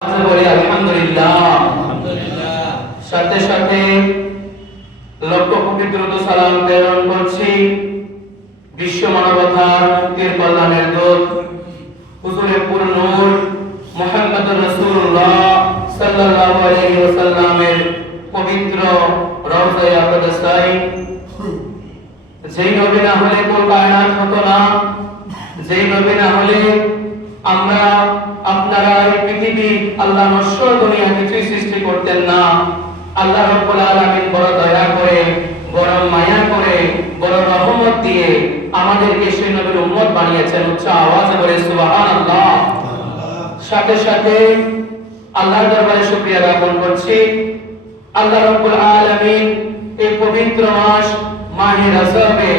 বলি আলহামদুলিল্লাহ। সাথে সাথে লক্ষ কোটি দ্রুত সালাম প্রেরণ করছি বিশ্ব মানবতার মুক্তির কল্যাণের দূত হুজুরে পুর নূর মুহাম্মদুর রাসূলুল্লাহ সাল্লাল্লাহু আলাইহি ওয়াসাল্লামের পবিত্র রওজায়ে আকদাসায়। যেই নবী না হলে কোন কায়নাত হতো না, যেই নবী না হলে আমরা আপনারা এই পৃথিবী আল্লাহ নশ্বর দুনিয়া কিছুই সৃষ্টি করতেন না। আল্লাহ রাব্বুল আলামিন বড় দয়া করে, বড় মায়া করে, বড় রহমত দিয়ে আমাদেরকে সেই নবীর উম্মত বানিয়েছেন। উচ্চ আওয়াজে বলে সুবহানাল্লাহ। সাথে সাথে আল্লাহর দরবারে শুকরিয়া জ্ঞাপন করছি, আল্লাহ রাব্বুল আলামিন এই পবিত্র মাস মাহে রজবে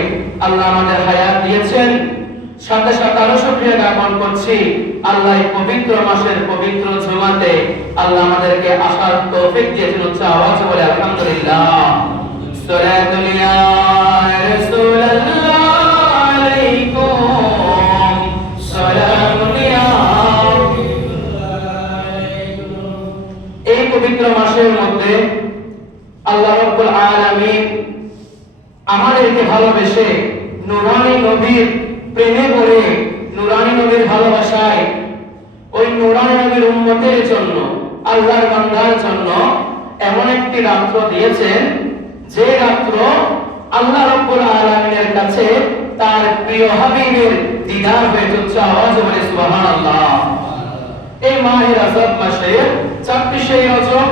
আল্লাহ আমাদের হায়াত দিয়েছেন। সাথে সাথে আরো শুকরিয়া জ্ঞাপন করছি, আল্লাহ এই পবিত্র মাসের পবিত্র জুমাতে আল্লাহ আমাদেরকে আসার তৌফিক দিয়েছেন। উচ্চ আওয়াজে বলে আলহামদুলিল্লাহ। সালাতুল ইয়া রাসূলুল্লাহ আলাইকুম, সালামুন ইয়া। এই পবিত্র মাসের মধ্যে আল্লাহ রাব্বুল আলামিন আমাদেরকে ভালোবেসে নূরানী নবীর প্রেমে পড়ে, নূরানী নবীর ভালোবাসায়, ওই নূরানী নবীর উম্মতের জন্য, আল্লাহর বান্দার জন্য এমন একটি রাত্র দিয়েছেন যে রাত্র আল্লাহ রাব্বুল আলামিনের কাছে তার প্রিয় হাবিবের দিদার হয়ে যাচ্ছে। আওয়াজে বলে সুবহানাল্লাহ। এই মাহে রজব মাসে ২৪শে রজব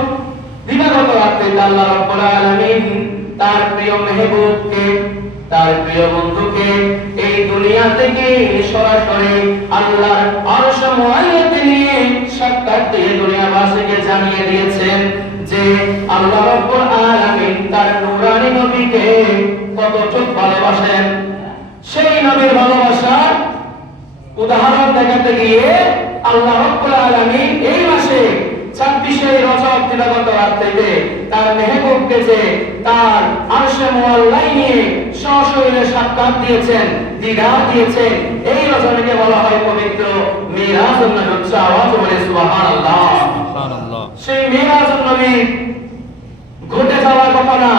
দিবাগত রাতে আল্লাহ রাব্বুল আলামিন তার প্রিয় মেহবুবকে, তার প্রিয় বন্ধুকে এই দুনিয়া থেকে সরাসরি আল্লাহর আরশ মুআল্লাতে নিয়ে সাক্ষাৎ দিয়ে দুনিয়াবাসীকে জানিয়ে দিয়েছেন যে আল্লাহ রাব্বুল আলামিন তার নূরানী নবীকে কতটুকু ভালোবাসেন। সেই নবীর ভালোবাসার উদাহরণ দেখাতে গিয়ে আল্লাহ রাব্বুল আলামিন এই মাসে ২৬শে রজব দিবাগত রাত থেকে তার মেহবুবকে যে তার আরশে মুআল্লায় নিয়ে সশরীরে সাক্ষাৎ দিয়েছেন, দিদার দিয়েছেন, এই রজনীকে বলা হয় পবিত্র মিরাজুন নবী। উচ্চ আওয়াজে বলে সুবহানাল্লাহ। সেই মিরাজুন নবী ঘটে যাওয়ার ঘটনা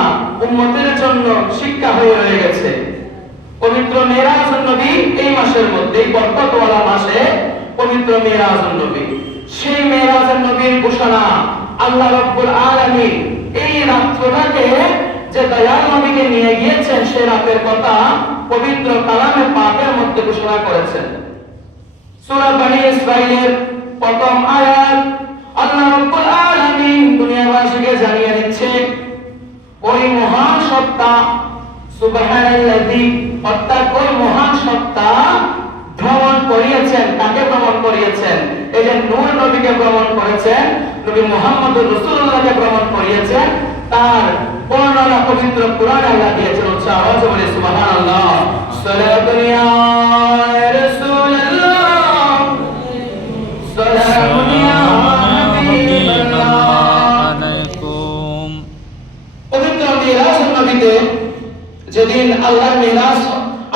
উম্মতের জন্য শিক্ষা হয়ে রয়ে গেছে। পবিত্র মিরাজুন নবী এই মাসের মধ্যে, বরকতওয়ালা মাসে পবিত্র মিরাজুন নবী, সেই মিরাজুন নবীর ঘোষণা আল্লাহ রাব্বুল আলামিন এই রাতটাকে যে দয়াল নবীকে নিয়ে গিয়েছেন সেই রাতের কথা পবিত্র কালামে পাকের মধ্যে ঘোষণা করেছেন। সূরা বনী ইসরাঈলের প্রথম আয়াত আল্লাহ রাব্বুল আলামিন দুনিয়াবাসীকে জানিয়ে দিচ্ছে ওই মহান সত্তা সুবহানাল্লাযী, অর্থাৎ ওই মহান সত্তা ভ্রমণ করিয়েছেন। কাকে ভ্রমণ করিয়েছেন? এই যে নূর নবীকে ভ্রমণ করেছেন, নবী মুহাম্মদুর রাসূলুল্লাহকে ভ্রমণ করিয়েছেন। তার বর্ণনা পবিত্র কোরআনে আল্লাহ দিয়েছেন। উচ্চ আওয়াজে বলে সুবহানাল্লাহ। সালাতুল ইয়া রাসূলুল্লাহ, সালামুন ইয়া হাবিবাল্লাহ। পবিত্র মিরাজুন নবীতে যেদিন আল্লাহর মিরাজ,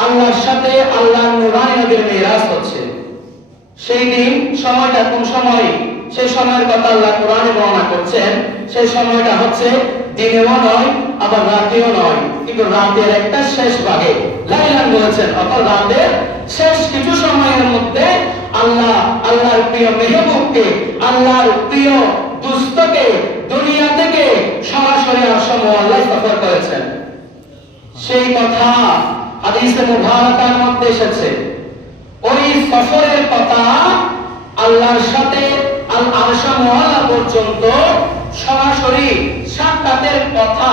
আল্লাহর সাথে আল্লাহর নূরানী নবীর মিরাজ হচ্ছে, সেই দিন সময়টা কোন সময়? সেই সময়ের কথা আল্লাহ কোরআনে বর্ণনা করছেন। সেই সময়টা হচ্ছে দিনেও নয় আবার রাতেও নয়, কিন্তু রাতের একটা শেষ ভাগে লাইলান বলেছেন, অর্থাৎ রাতের শেষ কিছু সময়ের মধ্যে আল্লাহ আল্লাহর প্রিয় মেহবুবকে, আল্লাহর প্রিয় দুস্থকে দুনিয়া থেকে সরাসরি আরশ মুআল্লায় সফর করেছেন। সেই কথা হাদিসে মুবারাকার মধ্যে এসেছে। ওই সফরের কথা আল্লাহর সাথে আল আরশ মুআল্লা পর্যন্ত সরাসরি সাক্ষাতের কথা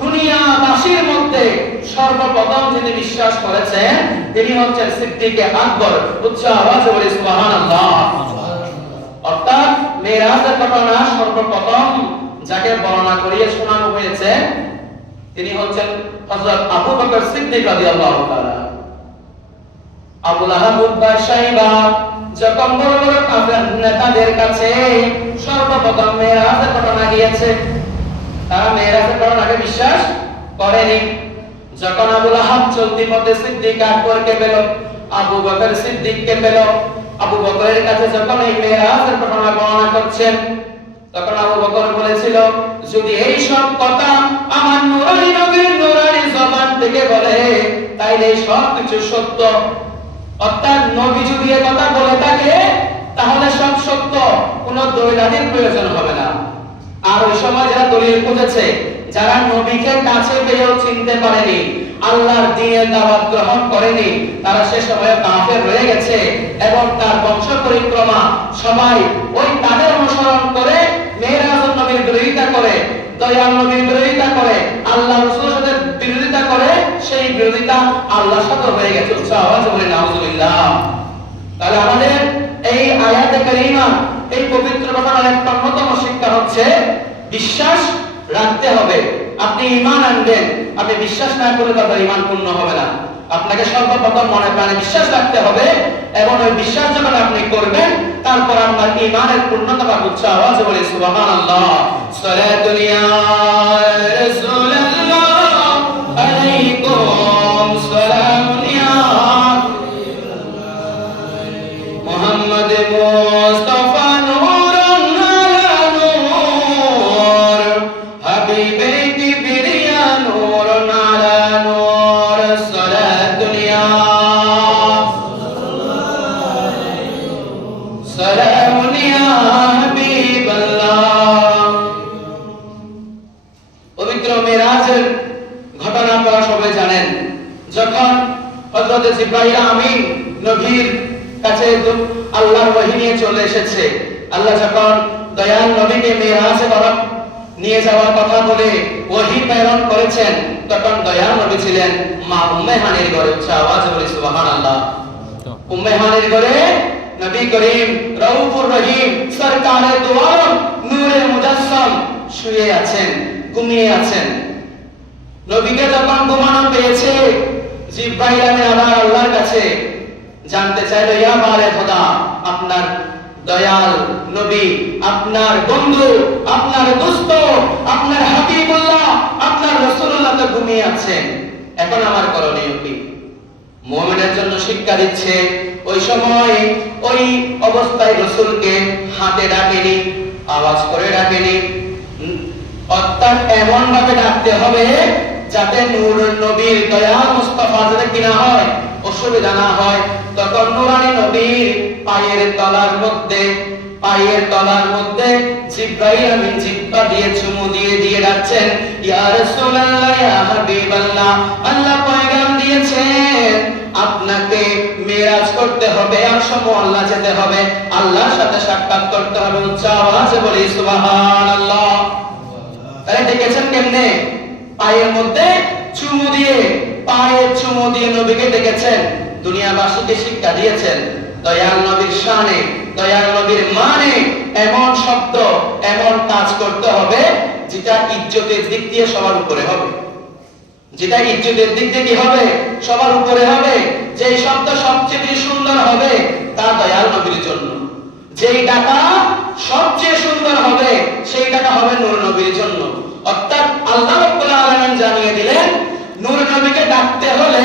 দুনিয়াবাসীর মধ্যে সর্বপ্রথম যিনি বিশ্বাস করেছেন তিনি হচ্ছেন সিদ্দিকে আকবর। উচ্চ আওয়াজে বলে সুবহানাল্লাহ। অর্থাৎ মিরাজের ঘটনা সর্বপ্রথম যাকে বর্ণনা করিয়ে শোনানো হয়েছে তিনি হচ্ছেন হযরত আবু বকর সিদ্দিক রাদিয়াল্লাহু তাআলা। আবু লাহাব, উতবা, শাইবা যখন বড় বড় কাফের নেতাদের কাছে সর্বপ্রথম মিরাজের ঘটনা গিয়েছে, তারা মিরাজের ঘটনাকে বিশ্বাস করেনি। যখন আবু লাহাব চলতি পথে সিদ্দিক আকবরকে পেল, আবু বকর সিদ্দিককে পেল, আবু বকরের কাছে যখন এই মেরাজের ঘটনা বর্ণনা করছেন, তখন আবু বকর বলেছিল, যদি এই সব কথা আমার নূরানী নবীর নূরানী জবান থেকে বলে তাইলে সব কিছু সত্য। অর্থাৎ নবী যদি এই কথা বলে থাকে তাহলে সব সত্য, কোনো দলিলের প্রয়োজন হবে না। আর ওই সময় যারা দলিল খুঁজেছে, যারা নবীকে কাছে পেয়েও চিনতে পারেনি, আল্লাহর দ্বীনের দাওয়াত গ্রহণ করেনি, তারা সে সময় কাফের রয়ে গেছে এবং তার বংশ পরিক্রমা সবাই ওই তাদের অনুসরণ করে মেরাজুন নবীর বিরোধিতা করে, দয়াল নবীর বিরোধিতা করে, আল্লাহ রাসূলের সাথে বিরোধিতা করে, সেই বিরোধিতা আল্লাহর সাথে হয়ে গেছে। আওয়াজ বলে নাউজুবিল্লাহ। তাহলে আমাদের এই আয়াতে কারিমা, এই পবিত্র ঘটনার একটা অন্যতম শিক্ষা হচ্ছে বিশ্বাস রাখতে হবে। আপনি ঈমান আনবেন, আপনি বিশ্বাস না করলে তার ঈমান পূর্ণ হবে না। আপনাকে সর্বপ্রথম মনে প্রাণে বিশ্বাস রাখতে হবে এবং ওই বিশ্বাস যখন আপনি করবেন তারপর আপনার ঈমানের পূর্ণতা পাবে। আওয়াজে বলি সুবহানাল্লাহ। সালাতুল ইয়া রাসূলুল্লাহ আলাইকুম সালামুন ইয়া মুহাম্মদ মুস্তাফা নূরুন আলা নূর হাবিবে কিবরিয়া নূরুন আলা নূর সালাতুল ইয়া সালামুন ইয়া হাবিবাল্লাহ। পবিত্র মেরাজের ঘটনা আপনারা সবাই জানেন। যখন হযরত জিবরাইল আমিন নবীর কাছে আল্লাহর ওহী নিয়ে চলে এসেছে, আল্লাহ যখন দয়াল নবীকে মেরাজে নিয়ে যাওয়ার কথা বলে ওহী প্রেরণ করেছেন, তখন দয়াল নবী ছিলেন মা উম্মে হানির ঘরে। আওয়াজে বলি সুবহানাল্লাহ। উম্মে হানির ঘরে নবী করিম রউফুর রহিম সরকারে দু আলম নূরে মুজাসসাম শুয়ে আছেন, ঘুমিয়ে আছেন। নবীকে যখন ঘুমানো পেয়েছে, জিবরাইল আমিন আবার আল্লাহর কাছে জানতে চাইলো, ইয়া বারে খোদা, আপনার দয়াল নবী, আপনার বন্ধু, আপনার দোস্ত, আপনার হাবিবুল্লাহ, আপনার রাসূলুল্লাহ তো ঘুমিয়ে আছেন, এখন আমার করণীয় কি? মুমিনের জন্য শিক্ষা দিচ্ছে, ওই সময় ওই অবস্থায় রাসূলকে হাতে ডাকেনি, আওয়াজ করে ডাকেনি, অর্থাৎ এমন ভাবে ডাকতে হবে যাতে নূর নবীর দয়া মুস্তাফা যাতে কিনা হয়, অসুবিধা না হয়। তখন নূরানী নবীর পায়ের তলার মধ্যে জিবরাইল আমিন জিহ্বা দিয়ে চুমু দিয়ে ডাকছেন, ইয়া রাসূলুল্লাহ, ইয়া হাবিবাল্লাহ, আল্লাহ পয়গাম দিয়েছেন আপনাকে মেরাজ করতে হবে, আর আল্লাহ যেতে হবে, আল্লাহর সাথে সাক্ষাৎ করতে হবে। উচ্চ আওয়াজে বলি সুবহানাল্লাহ। তাই দেখেছেন কেমনে পায়ের মধ্যে চুমু দিয়ে নবীকে দেখেছেন, দুনিয়াবাসীকে শিক্ষা দিয়েছেন দয়াল নবীর শানে, দয়াল নবীর মানে এমন শব্দ, এমন কাজ করতে হবে যেটা ইজ্জতের দিক দিয়ে সবার উপরে হবে, যেটা ইজ্জতের দিক দিয়ে কি হবে, সবার উপরে হবে। যেই শব্দ সবচেয়ে বেশি সুন্দর হবে তা দয়াল নবীর জন্য, যেই ডাকা সবচেয়ে সুন্দর হবে সেই ডাকা হবে নূর নবীর জন্য। অর্থাৎ আল্লাহ রাব্বুল আলামিন জানিয়ে দিলেন, নূর নবীকে ডাকতে হলে,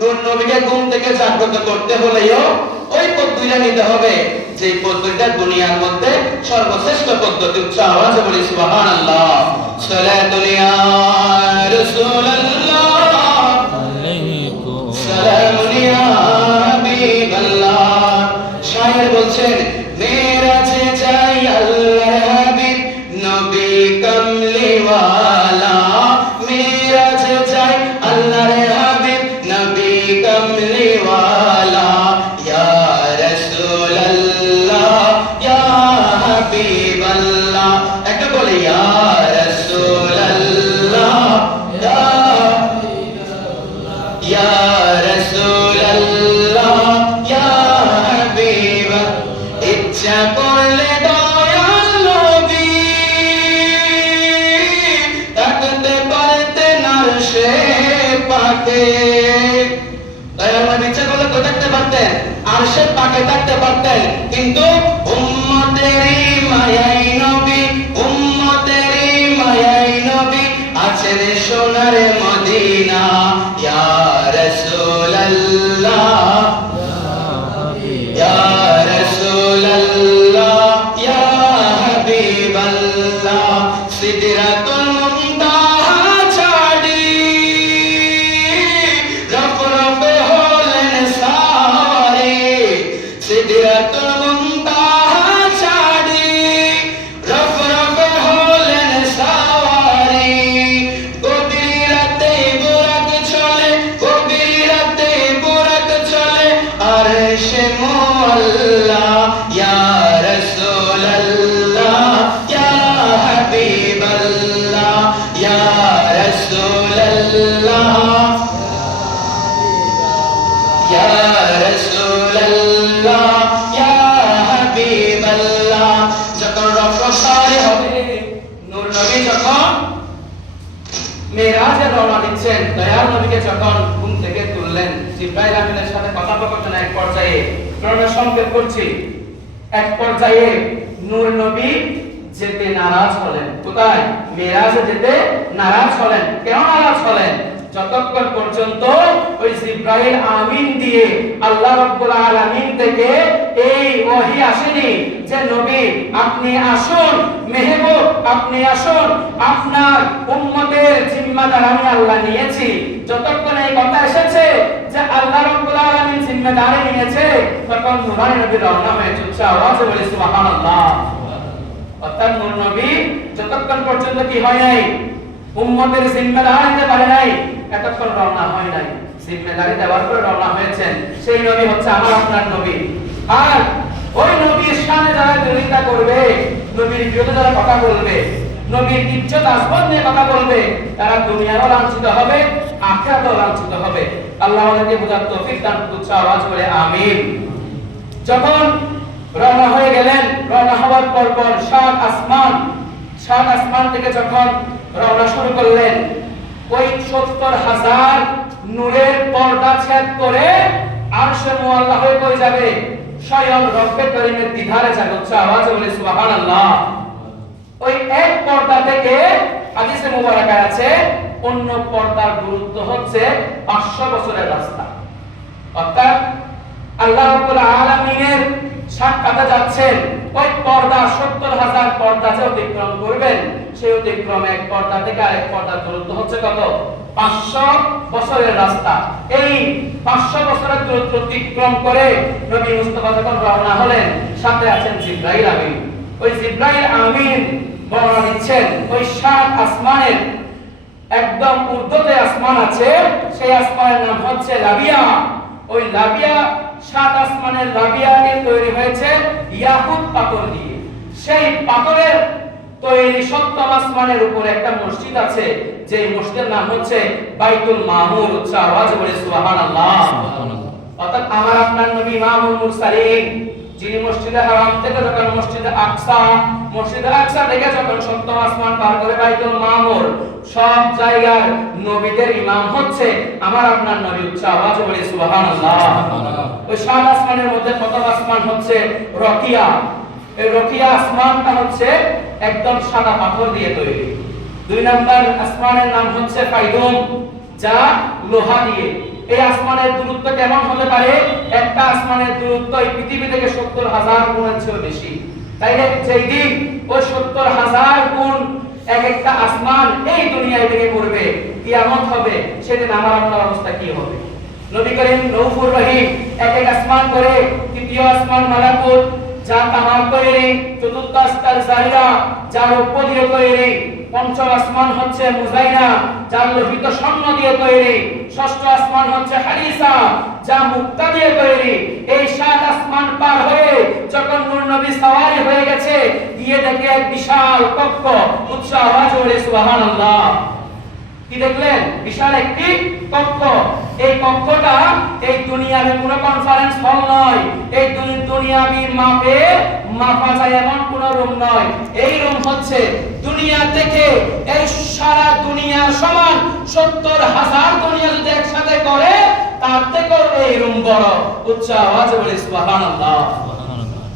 নূর নবীকে ঘুম থেকে জাগ্রত করতে হলেও ওই পদ্ধতিটা নিতে হবে যে পদ্ধতিটা দুনিয়ার মধ্যে সর্বশ্রেষ্ঠ পদ্ধতি। উচ্চ আওয়াজে বলি সুবহানাল্লাহ। সালাতুল ইয়া রাসূলুল্লাহ আলাইকুম সালামুন ইয়া হাবিবাল্লাহ। শায়ের বলছেন, মেরাজে যাই আল্লাহর হাবিব নবী কমলিওয়ালা, মেরাজে যাই আল্লাহর হাবিব নবী কমলিওয়ালা, ইয়া রাসূলুল্লাহ ইয়া হাবিবাল্লাহ। একটা বলে ইয়া রাসূলুল্লাহ ইয়া রাসূলুল্লাহ ইয়া হাবিবাল্লাহ। ইচ্ছা করলে দয়াল নবী থাকতে পারতেন আরশে পাকে, দয়াল নবী ইচ্ছা করলে তো থাকতে পারতেন, আরশে পাকে থাকতে পারতেন, কিন্তু উম্মতেরই মায়াই নবী, উম্মতেরই মায়াই নবী আছেন সোনার মদিনা, ইয়া রাসূলুল্লাহ ইয়া নবী যখন মেরাজে রওনা দিচ্ছেন, দয়াল নবীকে যখন ঘুম থেকে তুললেন, জিবরাইল আমিনের সাথে কথোপকথন এক পর্যায়ে ঘটনা সংক্ষেপ করছি, এক পর্যায়ে নূর নবী যেতে নারাজ হলেন। কোথায়? মেরাজে যেতে নারাজ হলেন। কেন নারাজ হলেন? যতক্ষণ পর্যন্ত ওই জিবরাইল আমিন দিয়ে আল্লাহ রাব্বুল আলামিন থেকে এই ওহী আসেনি যে নবী আপনি আসুন, মেহবুব আপনি আসুন, আপনার উম্মতের জিম্মাদার আমি আল্লাহ নিয়েছি। যতক্ষণ এই কথা এসেছে যে আল্লাহ রাব্বুল আলামিন জিম্মাদারি নিয়েছে, তখন নূরানী নবী রওনা হয়েছে। উচ্চ আওয়াজে বলি সুবহানাল্লাহ। অর্থাৎ নূর নবী যতক্ষণ পর্যন্ত কি হয় নাই, উম্মতের জিম্মাদারি নিতে পারে নাই, এতক্ষণ রওনা হয় নাই। জিম্মাদারি দেওয়ার পর রওনা হয়েছেন। সেই নবী হচ্ছে আমার আপনার নবী। আর ওই নবীর শানে যারা বিরোধিতা করবে, নবীর বিরুদ্ধে যারা কথা বলবে, নবীর ইজ্জত আসবাব নিয়ে কথা বলবে, তারা দুনিয়াও লাঞ্ছিত হবে, আখিরাতেও লাঞ্ছিত হবে। আল্লাহ আমাদেরকে বোঝার তৌফিক দান করুন। আওয়াজ করে আমিন। যখন রওনা হয়ে গেলেন, রওনা হওয়ার পর সাত আসমান থেকে যখন রওনা শুরু করলেন, ওই ৭০,০০০ নূরের পর্দা ছেদ করে আরশে মুআল্লা হয়ে কই যাবে? স্বয়ং রব্বে করিমের দিদারে যাবে। উচ্চ আওয়াজে বলে সুবহানাল্লাহ। ওই এক পর্দা থেকে হাদিসে মুবারাকা আছে অন্য পর্দার দূরত্ব হচ্ছে ৫০০ বছরের রাস্তা। অর্থাৎ আল্লাহ রাব্বুল আলামিনের সাক্ষাতে যাচ্ছেন, ওই পর্দা ৭০,০০০ পর্দা যে অতিক্রম করবেন, সেই অতিক্রম এক পর্দা থেকে আরেক পর্দার দূরত্ব হচ্ছে কত? ৫০০ বছরের রাস্তা। এই ৫০০ বছরের দূরত্ব অতিক্রম করে নবী মুস্তাফা যখন রওনা হলেন, সাথে আছেন জিবরাইল আমিন। ওই জিবরাইল আমিন বর্ণনা দিচ্ছেন, ওই ৭ আসমানের একদম ঊর্ধ্বতে আসমান আছে, সেই আসমানের নাম হচ্ছে লাবিয়া। ওই লাবিয়া ৭ আসমানের লাবিয়াটি তৈরি হয়েছে ইয়াকুত পাথর দিয়ে। সেই পাথরের তৈরি ৭ম আসমানের উপরে একটা মসজিদ আছে, যে মসজিদের নাম হচ্ছে বাইতুল মামুর। উচ্চ আওয়াজে বলে সুবহানাল্লাহ। অর্থাৎ আমার আপনার নবী ইমামুল মুরসালিন, যিনি মসজিদে হারাম থেকে যখন মসজিদে আকসা থেকে যখন ৭ম আসমান পার করে বাইতুল মামুর, সব জায়গার নবীদের ইমাম হচ্ছে আমার আপনার নবী। উচ্চ আওয়াজে বলে সুবহানাল্লাহ। ওই ৭ আসমানের মধ্যে প্রথম আসমান হচ্ছে রকিয়া। এই রকিয়া আসমানটা হচ্ছে একদম সাদা পাথর দিয়ে তৈরি। ২ নম্বর আসমানের নাম হচ্ছে ফাইদুম, যা লোহা দিয়ে। এই আসমানের দূরত্ব কেমন হতে পারে? একটা আসমানের দূরত্ব এই পৃথিবী থেকে ৭০,০০০ গুণের চেয়ে বেশি। তাইলে যেই দিন ওই ৭০,০০০ গুণ এক একটা আসমান এই দুনিয়ায় থেকে পড়বে, কিয়ামত হবে, সেদিন আমার আপনার অবস্থা কি হবে? নবী করিম রউফুর রহিম এক আসমান করে, তৃতীয় আসমান মালাকুত, যা তামার তৈরি, চতুর্থ আসমান জারিরা, যা রৌপ্য দিয়ে তৈরি, পঞ্চম আসমান হচ্ছে মুজাইনা, যা লোহিত স্বর্ণ দিয়ে তৈরি, ষষ্ঠ আসমান হচ্ছে হারিসা, যা মুক্তা দিয়ে তৈরি। এই ৭ আসমান পার হয়ে যখন নূর নবী সওয়ারি হয়ে গেছে, গিয়ে দেখে এক বিশাল কক্ষ। উচ্চ আওয়াজে বলে সুবহানাল্লাহ। কি দেখলেন? বিশাল একটি কক্ষ। এই কক্ষটা এই দুনিয়াবি কোনো কনফারেন্স হল নয়, এই দুনিয়াবি মাপা যায় এমন কোন রুম নয়। এই রুম হচ্ছে দুনিয়া থেকে এই সারা দুনিয়ার সমান ৭০,০০০ দুনিয়া যদি একসাথে করে, তার থেকেও এই রুম বড়। উচ্চ আওয়াজে বলে সুবহানাল্লাহ।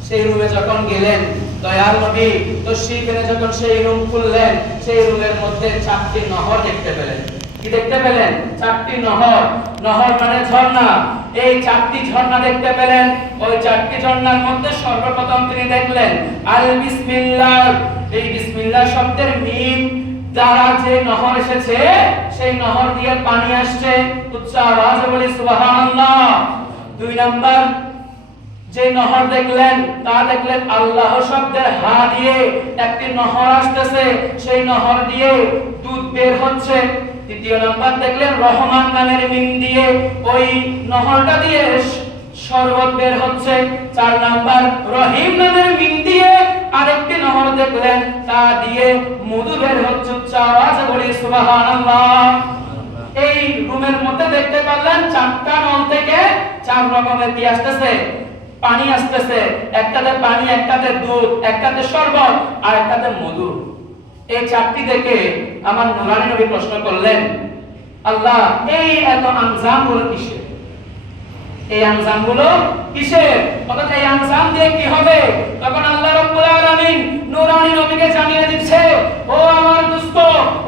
সেই রুমে যখন গেলেন, দয়াল নবী তশরীফ এনে যখন সেই রুম খুললেন, সেই রুমের মধ্যে ৪টি নহর দেখতে পেলেন। কি দেখতে পেলেন? ৪টি নহর। নহর মানে ঝর্ণা। এই ৪টি ঝর্ণা দেখতে পেলেন। ওই ৪টি ঝর্ণার মধ্যে সর্বপ্রথম তিনি দেখলেন আল বিসমিল্লাহ। এই বিসমিল্লাহ শব্দের মিম দ্বারা যে নহর এসেছে, সেই নহর দিয়ে পানি আসছে। উচ্চ আওয়াজে বলি সুবহানাল্লাহ। ২ নাম্বার যে নহর দেখলেন, তা দেখলেন আল্লাহ শব্দের হা দিয়ে একটি নহর আসতেছে, সেই নহর দিয়ে দুধ বের হচ্ছে। ৩য় নাম্বার দেখলেন রহমান নামের মিম দিয়ে ওই নহরটা দিয়ে শরবত বের হচ্ছে। ৪ নাম্বার রহিম নামের মিম দিয়ে আরেকটি নহর দেখলেন, তা দিয়ে মধু বের হচ্ছে। উচ্চ আওয়াজে বলি সুবহানাল্লাহ। এই রুমের মধ্যে দেখতে পারলেন ৪টা নল থেকে ৪ রকমের কি আসতেছে? পানি আসতেছে। একটাতে পানি, একটাতে দুধ, একটাতে শরবত, আর একটাতে মধু। এই চারটি দেখে আমার নুরানি নবী প্রশ্ন করলেন, আল্লাহ এই এত আনজাম গুলো কিসের? এই আনজাম গুলো কিসের? অর্থাৎ এই আনজাম দিয়ে কি হবে? তখন আল্লাহ রাব্বুল আলামিন নুরানি নবীকে জানিয়ে দিচ্ছে, ও আমার দোস্ত,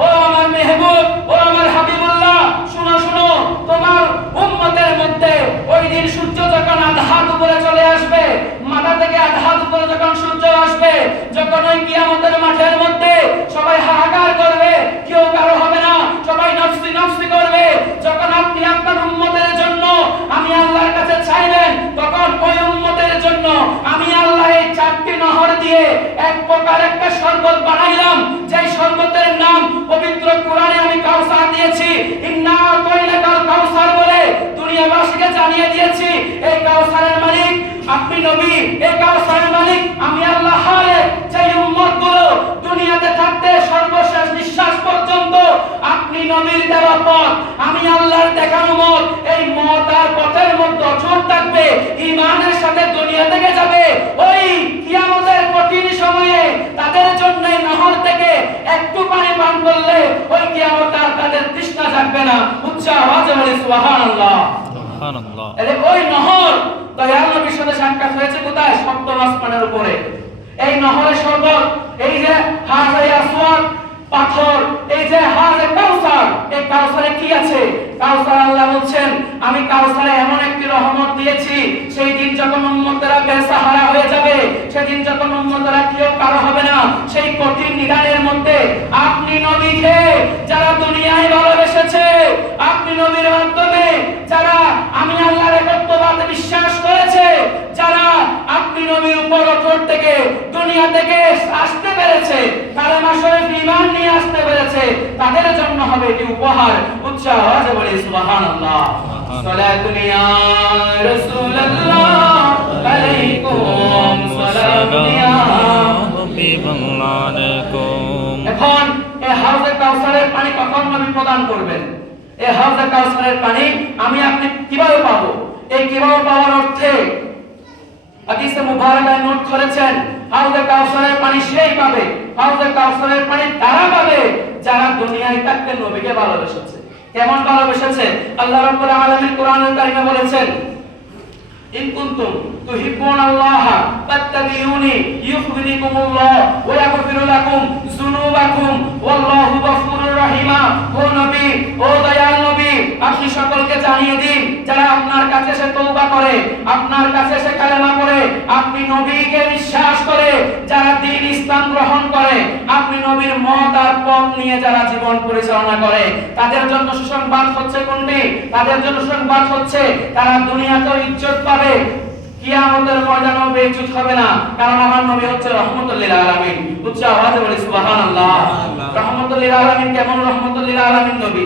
ও আমার মেহবুব, ও আমার হাবিবুল্লাহ, শুনো শুনো, তোমার উম্মতের মধ্যে ওই দিন সূর্য যখন আধাত উপরে চলে আসবে, মাথা থেকে আধাত উপরে যখন সূর্য আসবে, যখন ওই কিয়ামতের মাঠের মধ্যে সবাই হাহাকার করবে, কেউ কারো হবে না, সবাই নফসি নফসি করবে, যখন আপনি আপনার উম্মতের জন্য আমি আল্লাহর কাছে চাইবেন, তখন ওই উম্মতের জন্য আমি আল্লাহ এই চারটি নহর দিয়ে এক প্রকার একটা শরবত বানাইলাম, যেই শরবতের নাম পবিত্র কোরআনে আমি কাউসার দিয়েছি। ইন্না আতাইনাকাল কাউসার বলে দুনিয়াবাসীকে জানিয়ে দিয়েছি, এই কাউসারের মালিক আপনি নবী, এই কাউসারের মালিক আমি আল্লাহ। হারে যেই উম্মতগুলো দুনিয়াতে থাকতে সর্বশেষ নিঃশ্বাস পর্যন্ত আপনি নবীর দেওয়া পথ, আমি আল্লাহর দেখানো মত, এই মত আর পথের মধ্যে অচল থাকবে, ঈমানের সাথে দুনিয়া থেকে যাবে, ওই কিয়ামতের কঠিন সময়ে তাদের জন্য নহর থেকে একটু পানি পান করলে ওই কিয়ামত আর তাদের তৃষ্ণা জাগবে না। উচ্চ আওয়াজে বলি সুবহানাল্লাহ, সুবহানাল্লাহ। ওই নহর দয়াল নবীর সাথে সাক্ষাৎ হয়েছে কোথায়? সপ্তম আসমানের উপরে। এই নহরের শরবত, এই যে হাজে আসওয়াদ পাথর, এই যে হাজে কাউসার, এই কাউসারে কি আছে? কাউসার আল্লাহ বলছেন, আমি কাউসারে এমন একটি রহমত দিয়েছি, সেই দিন যখন উম্মতেরা বেসাহারা হয়ে যাবে, সেদিন যখন উম্মতেরা কেউ কারো হবে না, সেই কঠিন নিদানের মধ্যে আপনি নবীকে যারা দুনিয়ায় ভালোবেসেছে, আপনি নবীর মাধ্যমে যারা আমি আল্লাহর একত্ববাদে বিশ্বাস করেছে, যারা আপনি নবীর উপর ওপর থেকে দুনিয়া থেকে আসতে পেরেছে, কালেমা শরীফ ঈমান নিয়ে আসতে পেরেছে, তাদের জন্য হবে এটি উপহার। উচ্চ আওয়াজে বলি সুবহানাল্লাহ। সালাতুন ইয়া রাসূলুল্লাহ আলাইকুম সালাম ইয়া হাবিবাল্লাহ। এখন এই হাউজে কাউসারের পানি কখন নবী প্রদান করবেন? এই হাউজে কাউসারের পানি আমি আপনি কিভাবে পাবো? এই কিভাবে পাওয়ার অর্থে হাদিসে মুবারাকায় নোট করেছেন, হাউজে কাউসারের পানি সেই পাবে, হাউজে কাউসারের পানি তারা পাবে যারা দুনিয়ায় থাকতে নবীকে ভালোবেসেছে। কেমন ভালোবেসেছে? আল্লাহ রাব্বুল আলামিন কোরআনুল কারীমে বলেছেন, ইন কুনতুম তুহিব্বুনাল্লাহ ফাত্তাবিউনি ইউহিব্বুকুমুল্লাহ ওয়া ইয়াগফিরু লাকুম যুনুবাকুম ওয়াল্লাহু গফুরুর রহিম। ও নবী, ও দয়াল নবী, আপনি সকলকে জানিয়ে দিন, যারা আপনার কাছে এসে তওবা করে, আপনার কাছে এসে কালেমা পড়ে, আপনি নবীকে বিশ্বাস করে, যারা দ্বীন ইসলাম গ্রহণ করে, আপনি নবীর মত আর পথ নিয়ে যারা জীবন পরিচালনা করে, তাদের জন্য সুসংবাদ হচ্ছে কোনটি? তাদের জন্য সুসংবাদ হচ্ছে তারা দুনিয়াতেও ইজ্জত পাবে, কিয়ামতের ময়দানেও বেইজ্জত হবে না, কারণ আমার নবী হচ্ছে রাহমাতুল লিল আলামিন। উচ্চ আওয়াজে বলি সুবহানাল্লাহ। রাহমাতুল লিল আলামিন কেমন রাহমাতুল লিল আলামিন নবী?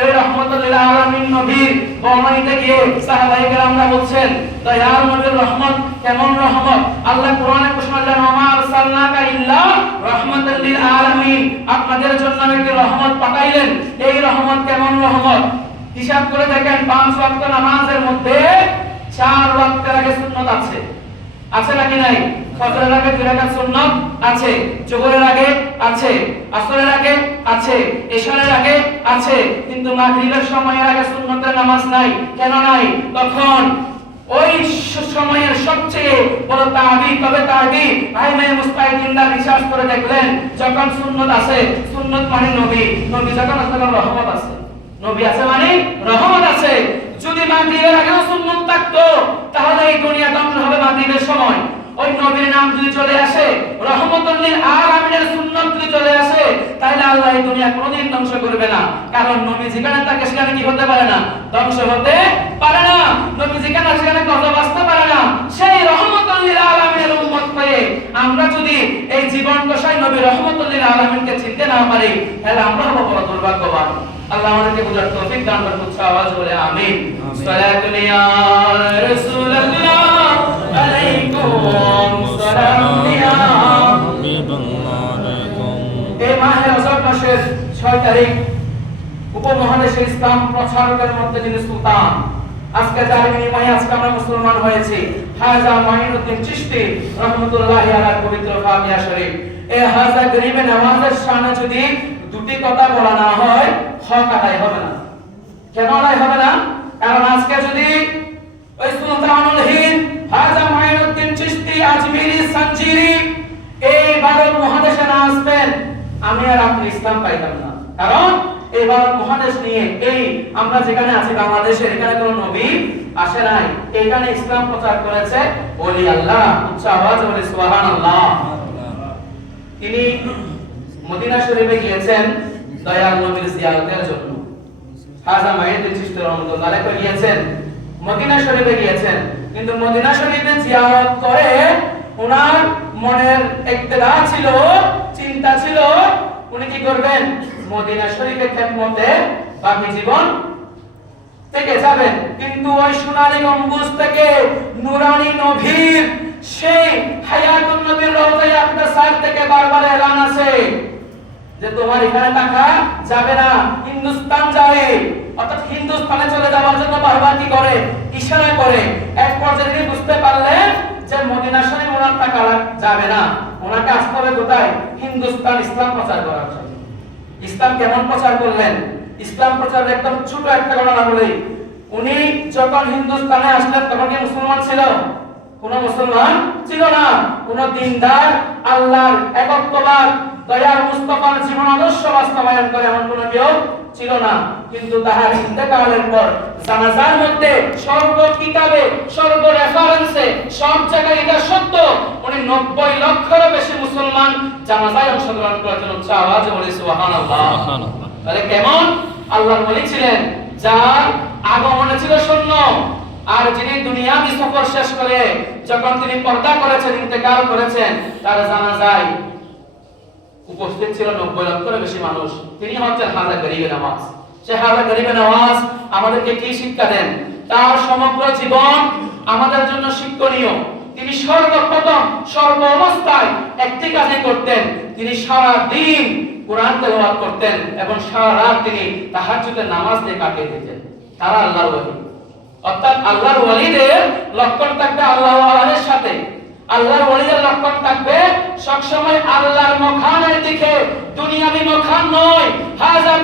এই রাহমাতুল লিল আলামিন নবীর বর্ণনাতে গিয়ে সাহাবায়ে কেরামরা বলছেন, দয়াল নবীর রহমত কেমন রহমত? আল্লাহ কোরআনে ঘোষণা দেন, ওমা আরসালনাকা ইল্লা রাহমাতাল লিল আলামিন, আপনাদের জন্য একটি রহমত পাঠাইলেন। এই রহমত কেমন রহমত? হিসাব করে দেখেন, 5 ওয়াক্ত নামাজের মধ্যে 4 ওয়াক্তের আগে সুন্নাত আছে, আছে নাকি নাই? ফজরের আগে 2 রাকাত সুন্নাত আছে, যোহরের আগে আছে, আসরের আগে আছে, ইশারের আগে আছে, কিন্তু মাগরিবের সময়ের আগে সুন্নতের নামাজ নাই। কেন নাই? তখন ওই সময়ের সবচেয়ে বড় তাবি, কবে তাবি? ভাই ভাই মুস্তাহিদিনরা রিসার্চ করে দেখলেন, যখন সুন্নত আছে, সুন্নত মানে নবী, নবী যখন আছে তখন রহমত আছে, নবী আছে মানে রহমত আছে। যদি মাগরিবের আগেও সুন্নত থাকতো, তাহলে এই দুনিয়া ধ্বংস হবে মাগরিবের সময়। ওই নবীর নাম যদি চলে আসে, রহমাতুল লিল আলামিনের সুন্নাত যদি চলে আসে, তাহলে আল্লাহ এই দুনিয়া কোনোদিন ধ্বংস করবে না, কারণ নবী যেখানে থাকে সেখানে কি হতে পারে না? ধ্বংস হতে পারে না। নবী যেখানে সেখানে গজব আসতে পারে না। সেই রহমাতুল লিল আলামিনের উম্মত হয়ে আমরা যদি এই জীবন দশায় নবী রহমাতুল লিল আলামিনকে চিনতে না পারি, তাহলে আমরা হব বড় দুর্ভাগ্যবান। আল্লাহ আমাদেরকে বুঝার তৌফিক দান করুন। উচ্চ আওয়াজ বলে আমিন। সালাতুন ইয়া রাসূলুল্লাহ আলাইকুম সালাম ইয়া হাবিবাল্লাহ। এই মাহে রজব মাসের 6 তারিখ উপমহাদেশে ইসলাম প্রচারকের মধ্যে যিনি সুলতান, আজকে যার বিনিময়ে আজকে আমরা মুসলমান হয়েছি, হাজা মাইনুদ্দিন চিশতি রাহমাতুল্লাহি আলাইহি পবিত্র ফাতিহা শরীফ। এই হাজা গরিবে নওয়াজের শানে যদি দুটি কথা বলা না হয়, হক আদায় হবে না। কেন আদায় হবে না? কারণ আজকে যদি ওই সুলতানুল হিন্দ হাজা মাইনুদ্দিন চিশতি আজমিরি সঞ্জিরি এই ভারত মহাদেশে না আসতেন, আমি আর আপনি ইসলাম পাইতাম না। কারণ এই ভারত মহাদেশ নিয়ে এই আমরা যেখানে আছি বাংলাদেশে, এখানে কোনো নবী আসে নাই। এখানে ইসলাম প্রচার করেছে ওলি আল্লাহ, উচ্চ আওয়াজে বলে সুবহানাল্লাহ। তিনি মদিনা শরীফে গিয়েছেন দয়াল নবীর জিয়ারতের জন্য। হাজা মাইনুদ্দিন চিশতি রাহমাতুল্লাহ আলাইহি গিয়েছেন, মদিনা শরীফে গিয়েছেন, কিন্তু মদিনা শরীফে জিয়ারত করে ওনার মনের ইক্তেদা ছিল, চিন্তা ছিল উনি কি করবেন, মদিনা শরীফের খেদমতে বাকি জীবন থেকে যাবেন। কিন্তু ওই সোনালী গম্বুজ থেকে নূরানী নবীর সেই হায়াতুন নবীর রওজায়ে আকদাস থেকে বারবার এলান আছে যে তোমার এখানে থাকা যাবে না, হিন্দুস্তান যাবে। অর্থাৎ হিন্দুস্তানে চলে যাওয়ার জন্য বারবার কি করে, ইশারা করে। এক পর্যায়ে তিনি বুঝতে পারলেন যে মদিনা শরীফ ওনার থাকা যাবে না, ওনাকে আসতে হবে কোথায়, হিন্দুস্তান, ইসলাম প্রচার করার জন্য। ইসলাম কেমন প্রচার করলেন? ইসলাম প্রচারের একদম ছোট একটা ঘটনা বলি। উনি যখন হিন্দুস্তানে আসলেন তখন কি মুসলমান ছিল? কোন মুসলমান ছিল না। কোন দিনদার, আল্লাহর একত্ববাদ, দয়াল মুস্তাফার জীবন আদর্শ বাস্তবায়ন করে এমন কোন কেউ ছিল না। কিন্তু তাহার ইন্তেকালের পর জানাজার মধ্যে সর্ব কিতাবে, সর্ব রেফারেন্সে, সব জায়গায় এটা সত্য, উনি 90 লক্ষেরও বেশি মুসলমান জানাজায় অংশগ্রহণ করেছেন। উচ্চ আওয়াজে বলে সুবহানাল্লাহ। তাহলে কেমন আল্লাহর ওলি ছিলেন, যার আগমনে ছিল শূন্য, আর যিনি দুনিয়াবি সফর শেষ করে যখন তিনি পর্দা করেছেন, ইন্তেকাল করেছেন, তার জানাজায় উপস্থিত ছিল 90 লক্ষের বেশি মানুষ। তিনি হচ্ছেন হাজা গরিবে নওয়াজ। সে হাজা গরিবে নওয়াজ আমাদেরকে কি শিক্ষা দেন? তার সমগ্র জীবন আমাদের জন্য শিক্ষণীয়। তিনি সর্বপ্রথম সর্ব অবস্থায় একটি কাজই করতেন, তিনি সারা দিন কোরআন তেলাওয়াত করতেন এবং সারা রাত তিনি তাহাজ্জুদের নামাজ দিয়ে কাটিয়ে দিতেন। তারা আল্লাহর ওলি। অর্থাৎ আল্লাহর ওলিদের লক্ষণ থাকবে আল্লাহ ওয়ালাদের সাথে। আল্লাহর ওলিদের লক্ষণ থাকবে সব সময় আল্লাহর মখানের দিকে, দুনিয়াবি মখান নয়। হাজা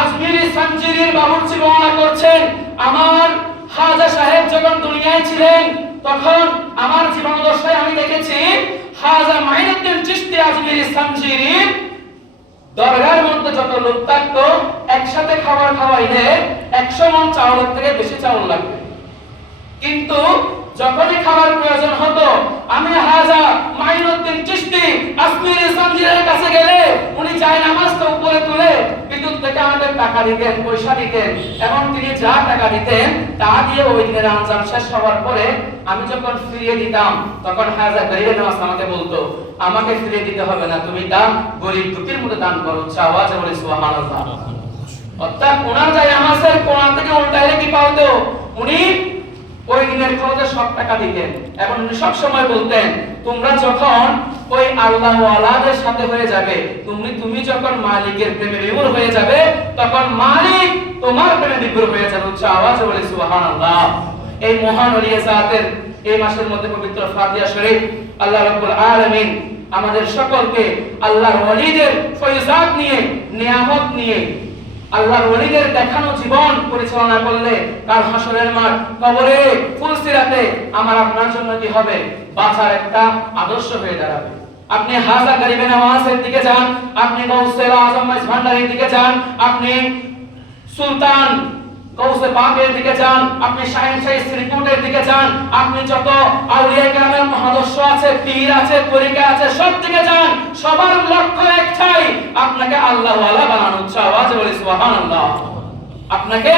আজমিরি সঞ্জিরির বাবুর্চি বর্ণনা করছেন, আমার হাজা সাহেব যখন দুনিয়ায় ছিলেন তখন আমার জীবনাদর্শে আমি দেখেছি হাজা মাইনুদ্দিন চিশতি আজমিরি সঞ্জিরির দরগার মধ্যে যত লোক থাকতো একসাথে খাবার খাওয়াইলে 100 মণ চাউলের থেকে বেশি চাউল লাগবে। কিন্তু যখনই খাবার প্রয়োজন হতো আমি হাজা মাইনুদ্দিন চিশতি আজমিরি সঞ্জিরের কাছে গেলে উনি যায় নামাজটা উপরে তুলে বিদ্যুৎ থেকে আমাদের টাকা দিতেন, পয়সা দিতেন, এবং তিনি যা টাকা দিতেন তা দিয়ে ওই দিনের আঞ্জাম শেষ হওয়ার পরে আমি যখন ফিরিয়ে দিতাম তখন হাজা গরিবে নওয়াজ আমাকে বলতো, আমাকে ফিরিয়ে দিতে হবে না, তুমি দান গরিব দুঃখীর মধ্যে দান করো। আওয়াজে বলে সুবহানাল্লাহ। অর্থাৎ ওনার যায় নামাজের কোরআন থেকে উল্টাইলে কি পাওতো, উনি ওই দিনের খরচে সব টাকা দিতেন এবং উনি সব সময় বলতেন, তোমরা যখন ওই আল্লাহ ওয়ালাদের সাথে হয়ে যাবে, তুমি যখন মালিকের প্রেমে বিভোর হয়ে যাবে তখন মালিক তোমার প্রেমে বিভোর হয়ে যাবে। উচ্চ আওয়াজে বলে সুবহানাল্লাহ। এই মহান ওলিয়ে জাতের এই মাসের মধ্যে পবিত্র ফাতিহা শরীফ আল্লাহ রাব্বুল আলামিন আমাদের সকলকে আল্লাহর ওলিদের ফয়সাত নিয়ে, নিয়ামত নিয়ে, আল্লাহর ওলিদের দেখানো জীবন পরিচালনা করলে কাল হাসরের মাঠ, কবরে, ফুলসিরাতে আমার আপনার জন্য কি হবে, বাঁচার একটা আদর্শ হয়ে দাঁড়াবে। আপনি হাজা গরিবে নওয়াজের দিকে যান, আপনি গাউসুল আজম মাইজ ভান্ডারীর দিকে যান, আপনি সুলতান গাউসে পাকের দিকে যান, আপনি শাহিন শাহী শ্রীকুটের দিকে যান, আপনি যত আউলিয়া কেরামের মহাদর্শ আছে, পীর আছে, তরিকা আছে, সব দিকে যান, সবার লক্ষ্য একটাই, আপনাকে আল্লাহ ওয়ালা বানানো। উচ্চ আওয়াজে বলি সুবহানাল্লাহ। আপনাকে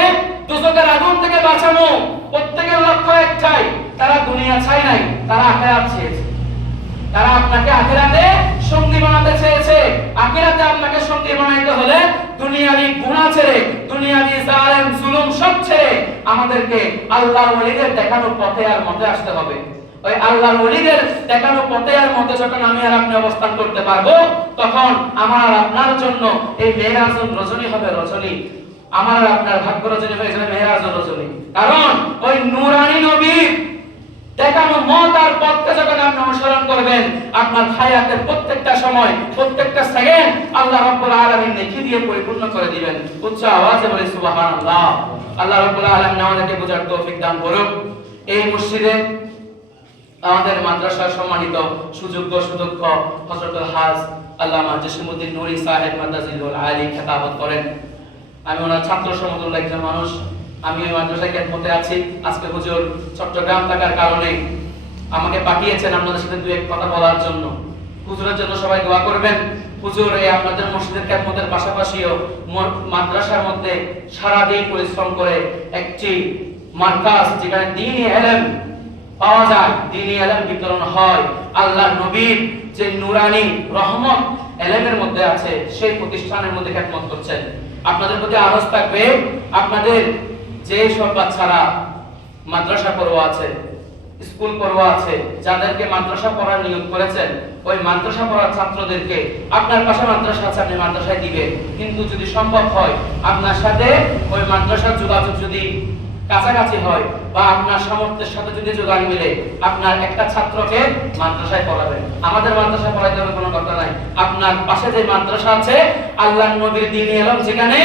দুজকের আগুন থেকে বাঁচানো। প্রত্যেকের লক্ষ্য একটাই, তারা দুনিয়া চায় নাই, তারা আখিরাত চেয়েছে। তারা আপনাকে আখিরাতে সঙ্গী বানাতে চেয়েছে। আখিরাতে আপনাকে সঙ্গী বানাইতে হলে দুনিয়াবি গুনাহ ছেড়ে, দুনিয়াবি জালেম জুলুম সব ছেড়ে আমাদেরকে আল্লাহর ওলিদের দেখানো পথে আর মতে আসতে হবে। ওই আল্লাহর ওলিদের দেখানো পথে আর মতে যখন আমি আর আপনি অবস্থান করতে পারবো, তখন আমার আর আপনার জন্য এই মেরাজুন রজনী হবে রজনী। আমার আর আপনার ভাগ্য রজনী হয়ে যাবে মেরাজ রজনী। কারণ ওই নূরানী নবীর দেখানো মত আর পথকে যখন আপনি অনুসরণ করবেন, আপনার হায়াতের প্রত্যেকটা সময়, প্রত্যেকটা সেকেন্ড আল্লাহ রাব্বুল আলামিন নেকি দিয়ে পরিপূর্ণ করে দিবেন। উচ্চ আওয়াজে বলি সুবহানাল্লাহ। আল্লাহ রাব্বুল আলামিন আমাদেরকে বোঝার তৌফিক দান করুক। এই মসজিদে আমাদের মাদ্রাসার সম্মানিত সুযোগ্য সুদক্ষ হযরতুল হাজ আল্লামা জসিমউদ্দিন নুরী সাহেব মাদ্রাসাতুল আলী খেতাবত করেন। আমি ওনার ছাত্র সমতুল্য একজন মানুষ। আমি ওই মাদ্রাসায় খেদমতে আছি। আজকে হুজুর চট্টগ্রাম থাকার কারণে আমাকে পাঠিয়েছেন আপনাদের সাথে দুই এক কথা বলার জন্য। হুজুরের জন্য সবাই দোয়া করবেন। হুজুর এই আপনাদের মসজিদের খেদমতের পাশাপাশিও মাদ্রাসার মধ্যে সারা দিন পরিশ্রম করে একটি মার্কাজ, যেখানে দ্বীনি ইলম পাওয়া যায়, দ্বীনি ইলম বিতরণ হয়, আল্লাহর নবীর যে নূরানী রহমত ইলমের মধ্যে আছে, সেই প্রতিষ্ঠানের মধ্যে খেদমত করছেন। আপনাদের প্রতি আরজ থাকবে, আপনাদের যে সব বাচ্চারা মাদ্রাসা পড়ুয়া আছে, স্কুল পড়ুয়া আছে, যাদেরকে মাদ্রাসা পড়ার নিয়োগ করেছেন, ওই মাদ্রাসা পড়ার ছাত্রদেরকে আপনার পাশে মাদ্রাসা আছে, আপনি মাদ্রাসায় দিবেন। কিন্তু যদি সম্ভব হয় আপনার সাথে ওই মাদ্রাসার যোগাযোগ যদি কাছাকাছি হয় বা আপনার সামর্থ্যের সাথে যদি যোগান মিলে, আপনার একটা ছাত্রকে মাদ্রাসায় পড়াবেন। আমাদের মাদ্রাসায় পড়াইতে হবে কোনো কথা নাই। আপনার পাশে যে মাদ্রাসা আছে, আল্লাহর নবীর দ্বীনি ইলম যেখানে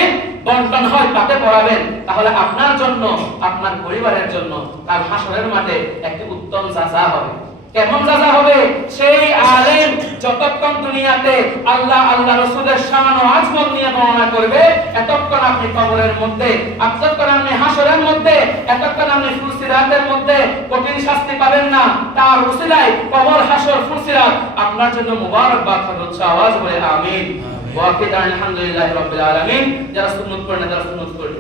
বন্টন হয়, তাতে পড়াবেন। তাহলে আপনার জন্য, আপনার পরিবারের জন্য কাল হাসরের মাঠে একটি উত্তম জাযা হবে। কেমন জাযা হবে? সেই আলেম যতক্ষণ দুনিয়াতে আল্লাহ আল্লাহ রাসূলের শান ও আজমত নিয়ে বর্ণনা করবে, এতক্ষণ আপনি কবরের মধ্যে, এতক্ষণ আপনি হাসরের মধ্যে, এতক্ষণ আপনি ফুলসিরাতের মধ্যে কঠিন শাস্তি পাবেন না। তার উসিলায় কবর, হাসর, ফুলসিরাত আপনার জন্য মুবারকবাদ হবে। আওয়াজ বলে আমিন। ওয়া আলহামদুলিল্লাহি রাব্বিল আলামিন। যারা সুন্নাত করেন তারা সুন্নাত করেন।